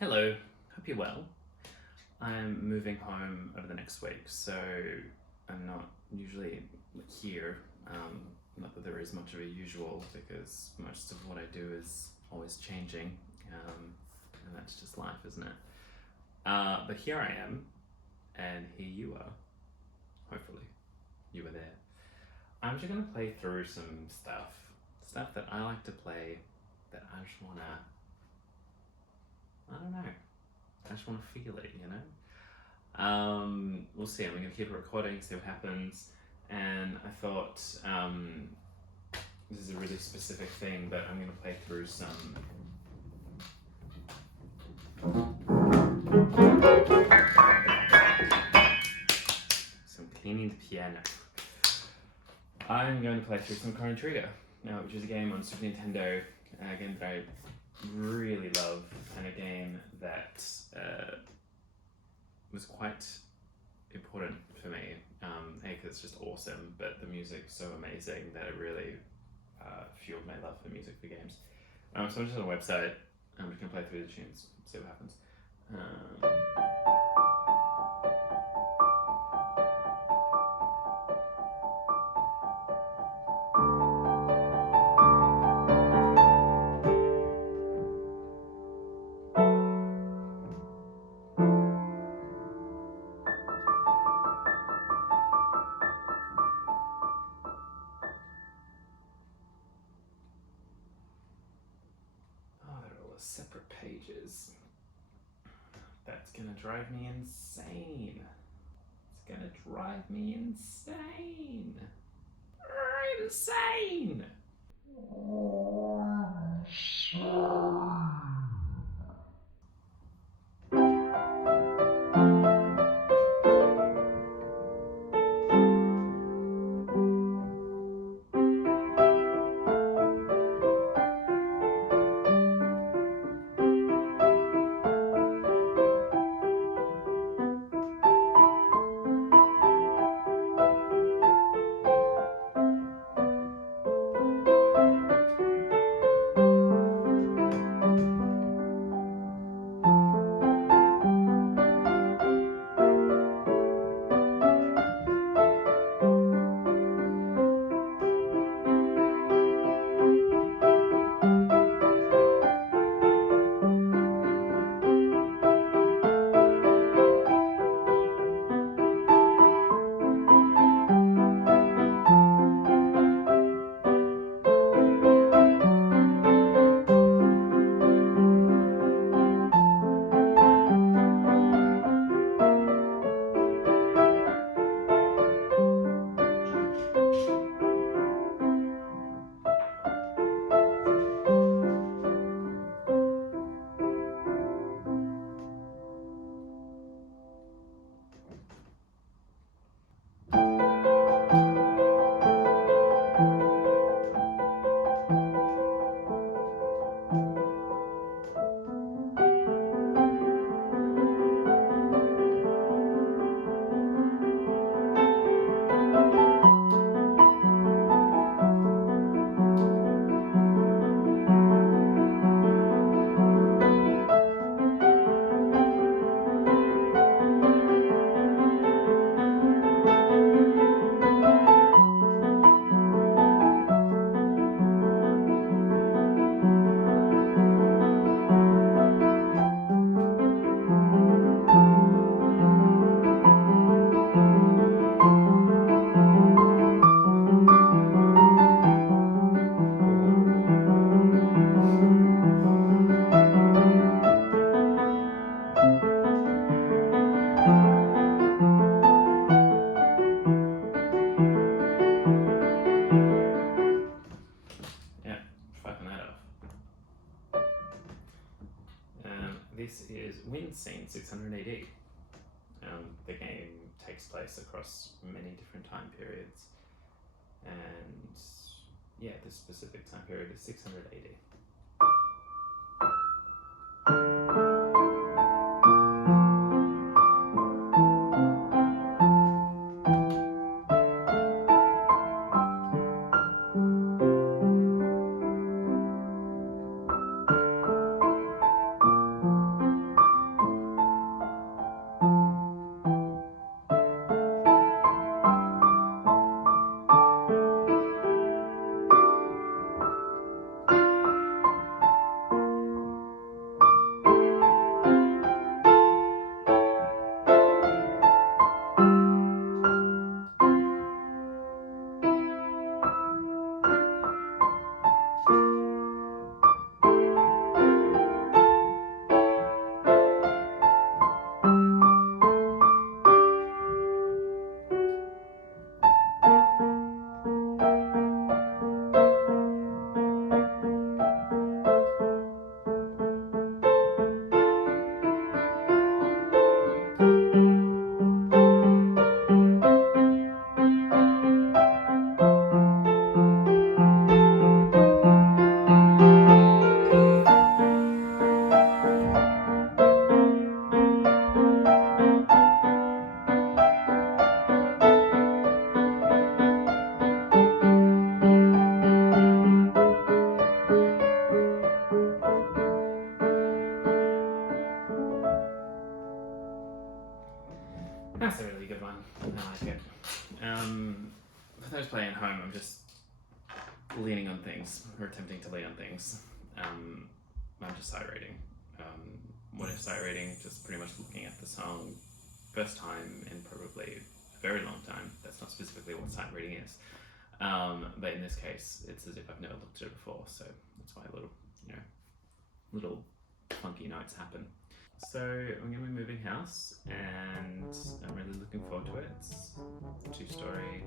Hello, hope you're well. I'm moving home over the next week, so I'm not usually here. Not that there is much of a usual, because most of what I do is always changing, and that's just life, isn't it? But here I am, and here you are. Hopefully, you were there. I'm just gonna play through some stuff that I like to play. That I just wanna, I don't know. I just want to feel it, you know? We'll see. I'm going to keep it recording, see what happens. And I thought this is a really specific thing, but I'm going to play through some cleaning the piano. I'm going to play through some Chrono Trigger, which is a game on Super Nintendo, a game that I really love, and a game that was quite important for me. Because it's just awesome, but the music's so amazing that it really fueled my love for music for games. So I'm just on a website. I'm just gonna play through the tunes, see what happens. Separate pages. That's gonna drive me insane. It's gonna drive me insane. Insane! This is Wind Scene 600 AD. The game takes place across many different time periods, and this specific time period is 600 AD. I like it. For those playing at home, I'm just leaning on things, or attempting to lean on things. I'm just sight reading. What is sight reading? Just pretty much looking at the song first time in probably a very long time. That's not specifically what sight reading is. But in this case, it's as if I've never looked at it before, so that's why little funky notes happen. So I'm going to be moving house, and I'm really looking forward to it. It's a 2-story,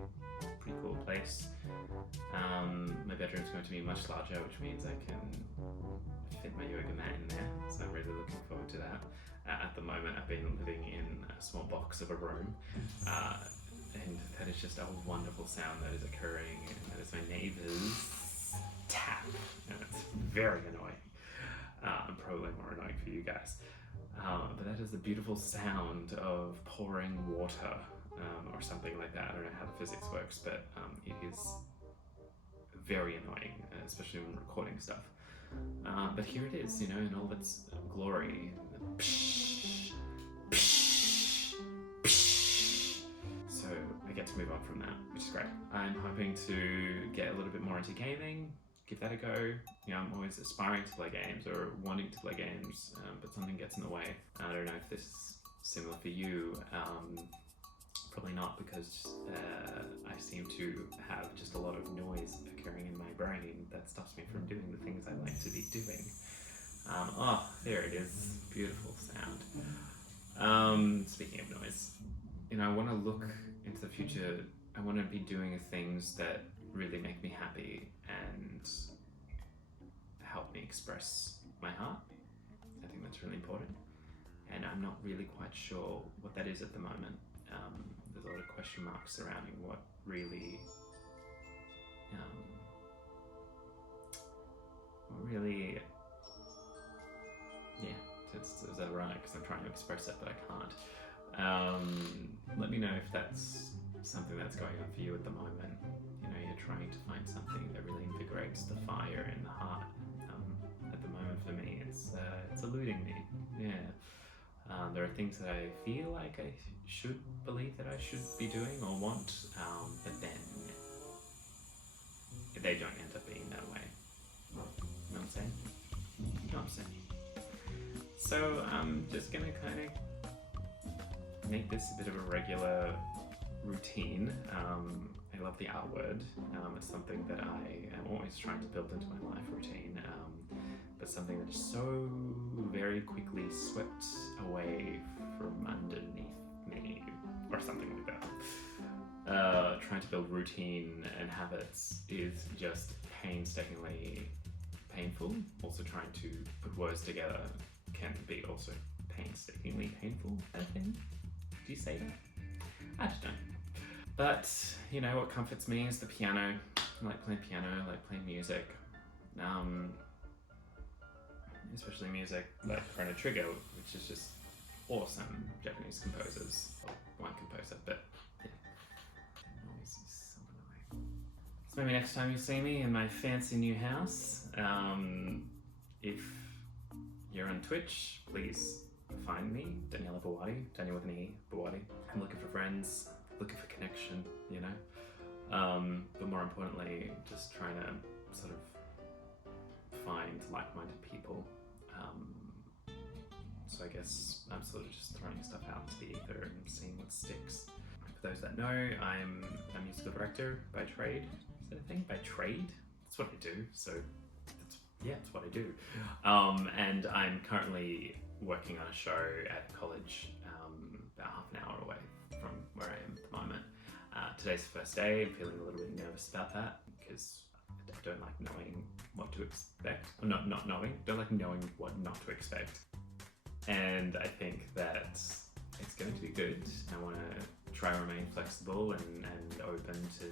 pretty cool place. My bedroom's going to be much larger, which means I can fit my yoga mat in there, so I'm really looking forward to that. At the moment, I've been living in a small box of a room, and that is just a wonderful sound that is occurring, and that is my neighbour's tap, and it's very annoying. Probably more annoying for you guys. But that is the beautiful sound of pouring water, or something like that. I don't know how the physics works, but it is very annoying, especially when recording stuff. But here it is, in all of its glory. Psh, psh, psh. So I get to move on from that, which is great. I'm hoping to get a little bit more into gaming, give that a go. I'm always aspiring to play games or wanting to play games, but something gets in the way. I don't know if this is similar for you. Probably not, because I seem to have just a lot of noise occurring in my brain that stops me from doing the things I like to be doing. Oh, there it is. Beautiful sound. Speaking of noise, I want to look into the future. I want to be doing things that really make me happy and help me express my heart. I think that's really important, and I'm not really quite sure what that is at the moment. There's a lot of question marks surrounding what really it's ironic because I'm trying to express it, but I can't. Let me know if that's something that's going on for you at the moment. You're trying to find something that really invigorates the fire in the heart. At the moment for me, it's eluding me. Yeah. There are things that I feel like I should believe that I should be doing or want, but then they don't end up being that way. You know what I'm saying? You know what I'm saying? So I'm just gonna kind of make this a bit of a regular routine. I love the R word. It's something that I am always trying to build into my life routine, but something that is so very quickly swept away from underneath me, or something like that. Trying to build routine and habits is just painstakingly painful. Also trying to put words together can be also painstakingly painful, I think. Do you say that? I just don't. But, what comforts me is the piano. I like playing piano, I like playing music. Especially music like Chrono, which is just awesome. Japanese composers. Well, one composer, but yeah. Noise is so annoying. So maybe next time you see me in my fancy new house, if you're on Twitch, please find me, Daniele Buatti, Daniel with an E, Buatti. I'm looking for friends, looking for connection, but more importantly, just trying to sort of find like-minded people. So I guess I'm sort of just throwing stuff out to the ether and seeing what sticks. For those that know, I'm a musical director by trade. Is that a thing? By trade? That's what I do, so it's what I do. And I'm currently working on a show at college, about half an hour away from where I am at the moment. Today's the first day. I'm feeling a little bit nervous about that because I don't like knowing what to expect. Or not knowing. Don't like knowing what not to expect. And I think that it's going to be good. I want to try and remain flexible and open to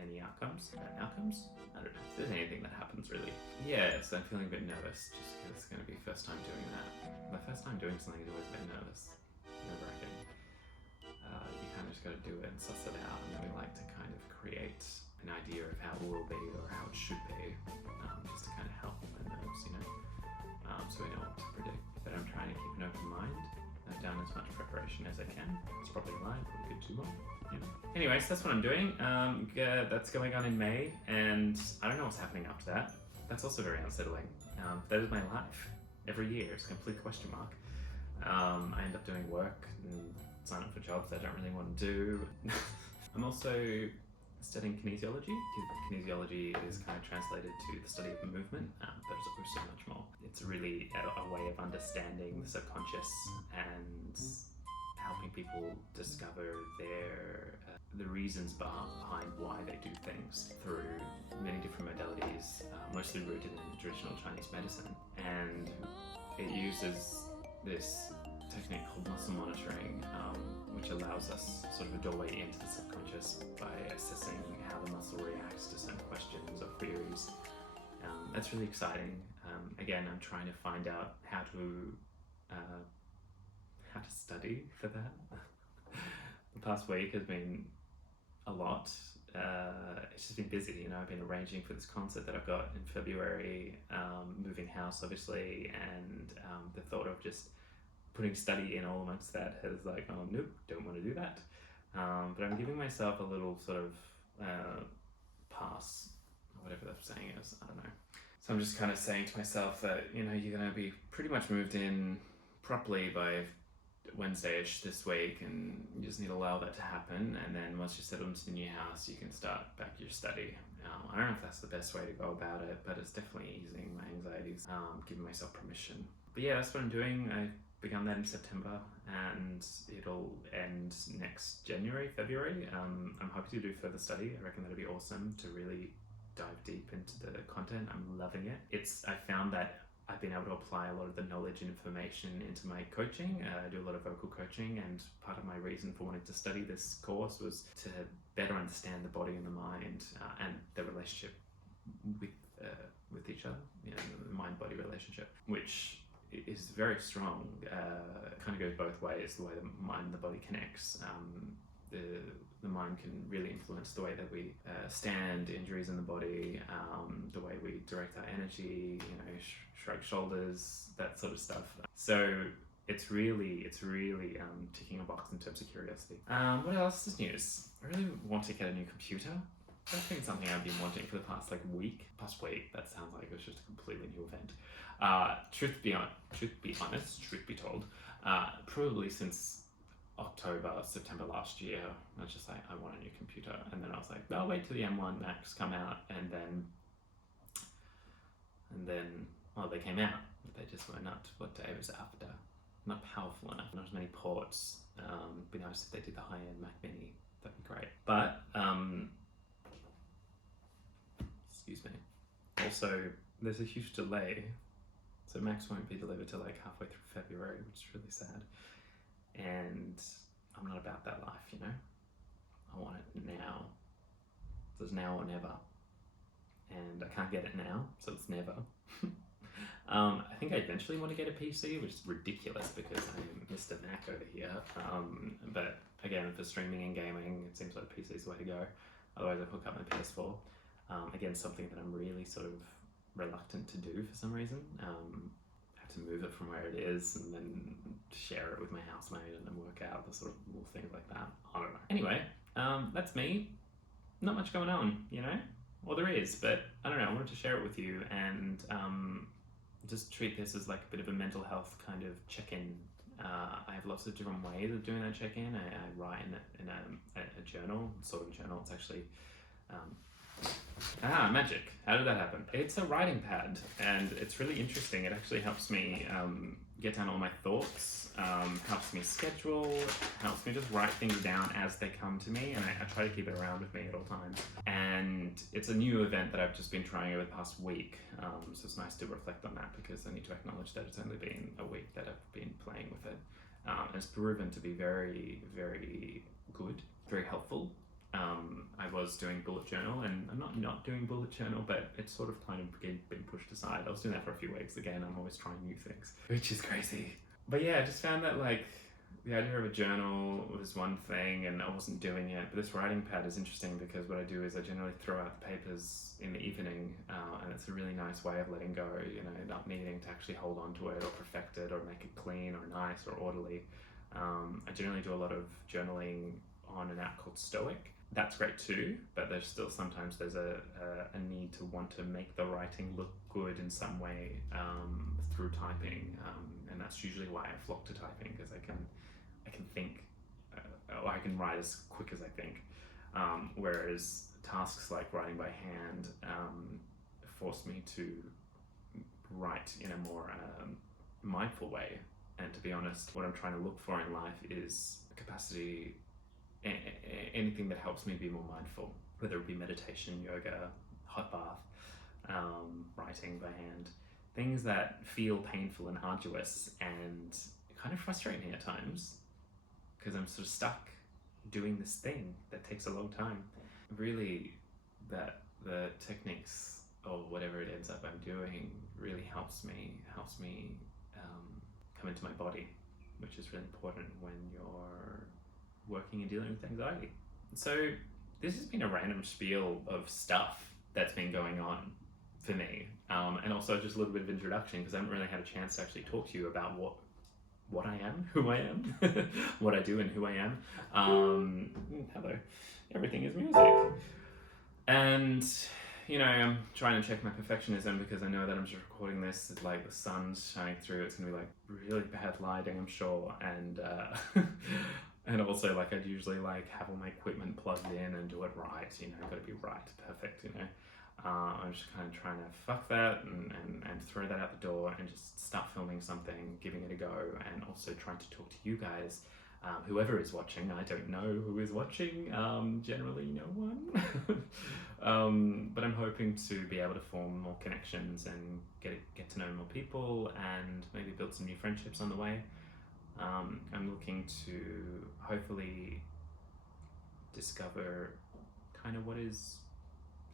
any outcomes. Outcomes? I don't know. If there's anything that happens, really. Yeah, so I'm feeling a bit nervous just because it's going to be first time doing that. My first time doing something is always a bit nervous. Nerve-wracking. You kind of just got to do it and suss it out, and then we like to kind of create an idea of how it will be or how it should be, just to kind of help with the nerves, so we know what to predict. But I'm trying to keep an open mind. I put down as much preparation as I can. It's probably right, but we could do more. Yeah. Anyways, that's what I'm doing. That's going on in May, and I don't know what's happening after that. That's also very unsettling. That is my life. Every year, it's a complete question mark. I end up doing work and sign up for jobs I don't really want to do. I'm also studying kinesiology. Kinesiology is kind of translated to the study of movement, but it's so much more. It's really a way of understanding the subconscious and helping people discover the reasons behind why they do things through many different modalities, mostly rooted in traditional Chinese medicine. And it uses this technique called muscle monitoring, which allows us sort of a doorway into the subconscious by assessing how the muscle reacts to certain questions or queries. That's really exciting. Again, I'm trying to find out how to study for that. The past week has been a lot. It's just been busy, I've been arranging for this concert that I've got in February, moving house obviously, and the thought of just putting study in all amongst that has like, oh nope, don't want to do that. But I'm giving myself a little sort of pass, or whatever that saying is, I don't know. So I'm just kind of saying to myself that, you're going to be pretty much moved in properly by Wednesday-ish this week, and you just need to allow that to happen, and then once you're settled into the new house, you can start back your study. I don't know if that's the best way to go about it, but it's definitely easing my anxieties, giving myself permission. But yeah, that's what I'm doing. I begun that in September, and it'll end next February. I'm hoping to do further study. I reckon that'd be awesome to really dive deep into the content. I'm loving it. I found that I've been able to apply a lot of the knowledge and information into my coaching. I do a lot of vocal coaching, and part of my reason for wanting to study this course was to better understand the body and the mind, and the relationship with each other, the mind-body relationship, which is very strong. Kind of goes both ways, the way the mind and the body connects. The mind can really influence the way that we stand, injuries in the body, the way we direct our energy, shrug shoulders, that sort of stuff. So it's really ticking a box in terms of curiosity. What else is news? I really want to get a new computer. That's been something I've been wanting for the past week. That sounds like it was just a completely new event. Truth be told, probably since September last year, I was just like, I want a new computer, and then I was like, I'll wait till the M1 Max come out, and then they came out, but they just weren't up to what Dave was after. Not powerful enough, not as many ports. It'd be nice if they did the high-end Mac Mini, that'd be great. But, excuse me. Also, there's a huge delay, so Macs won't be delivered till halfway through February, which is really sad. And I'm not about that life, I want it now. So it's now or never. And I can't get it now, so it's never. I think I eventually want to get a PC, which is ridiculous because I'm Mr. Mac over here. But again, for streaming and gaming, it seems like a PC is the way to go. Otherwise, I hook up my PS4. Again, something that I'm really sort of reluctant to do for some reason. To move it from where it is and then share it with my housemate and then work out the sort of little things like that. I don't know. Anyway, that's me. Not much going on, Well, there is, but I don't know. I wanted to share it with you and just treat this as a bit of a mental health kind of check-in. I have lots of different ways of doing that check-in. I write in a journal, sort of journal. It's actually magic. How did that happen? It's a writing pad, and it's really interesting. It actually helps me get down all my thoughts, helps me schedule, helps me just write things down as they come to me, and I try to keep it around with me at all times. And it's a new event that I've just been trying over the past week, so it's nice to reflect on that because I need to acknowledge that it's only been a week that I've been playing with it. And it's proven to be very, very good, very helpful. I was doing bullet journal, and I'm not doing bullet journal, but it's sort of kind of been pushed aside. I was doing that for a few weeks. Again, I'm always trying new things, which is crazy. But yeah, I just found that the idea of a journal was one thing and I wasn't doing it, but this writing pad is interesting because what I do is I generally throw out the papers in the evening, and it's a really nice way of letting go, not needing to actually hold on to it or perfect it or make it clean or nice or orderly. I generally do a lot of journaling on an app called Stoic. That's great too, but there's still sometimes there's a need to want to make the writing look good in some way through typing, and that's usually why I flock to typing, because I can think, or I can write as quick as I think, whereas tasks like writing by hand force me to write in a more mindful way. And to be honest, what I'm trying to look for in life is a capacity, anything that helps me be more mindful, whether it be meditation, yoga, hot bath, writing by hand, things that feel painful and arduous and kind of frustrate me at times, because I'm sort of stuck doing this thing that takes a long time. Really, that the techniques or whatever it ends up I'm doing really helps me come into my body, which is really important when you're working and dealing with anxiety. So this has been a random spiel of stuff that's been going on for me, and also just a little bit of introduction, because I haven't really had a chance to actually talk to you about what I am, who I am, what I do and who I am. Hello, everything is music. And you know, I'm trying to check my perfectionism, because I know that I'm just recording this, it's like the sun's shining through, it's gonna be like really bad lighting, I'm sure, and and also like I'd usually like have all my equipment plugged in and do it right, you know, gotta be right, perfect, you know. I'm just kind of trying to fuck that and throw that out the door and just start filming something, giving it a go, and also trying to talk to you guys. Whoever is watching, I don't know who is watching, generally no one. But I'm hoping to be able to form more connections and get to know more people and maybe build some new friendships on the way. I'm looking to hopefully discover kind of what is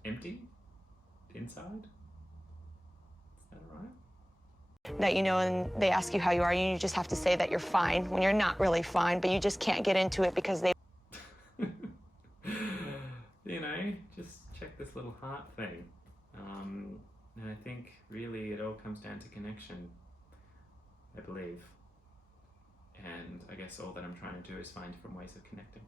empty inside. Is that alright? That, you know, and they ask you how you are, and you just have to say that you're fine when you're not really fine, but you just can't get into it because they... You know, just check this little heart thing. And I think really it all comes down to connection, I believe. And I guess all that I'm trying to do is find different ways of connecting.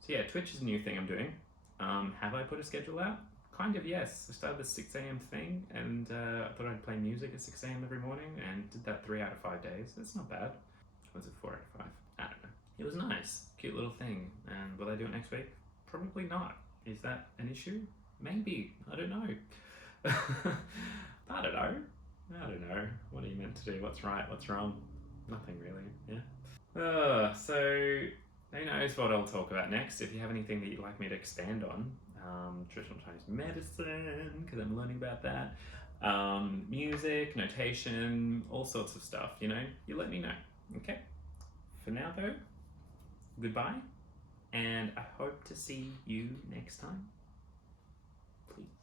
So yeah, Twitch is a new thing I'm doing. Have I put a schedule out? Kind of, yes. I started the 6 a.m. thing, and I thought I'd play music at 6 a.m. every morning, and did that 3 out of 5 days. That's not bad. Was it 4 out of 5? I don't know. It was nice. Cute little thing. And will I do it next week? Probably not. Is that an issue? Maybe. I don't know. I don't know. I don't know. What are you meant to do? What's right? What's wrong? Nothing really, yeah? So... who knows what I'll talk about next. If you have anything that you'd like me to expand on, traditional Chinese medicine, because I'm learning about that, music, notation, all sorts of stuff, you know, you let me know, okay? For now though, goodbye, and I hope to see you next time. Please.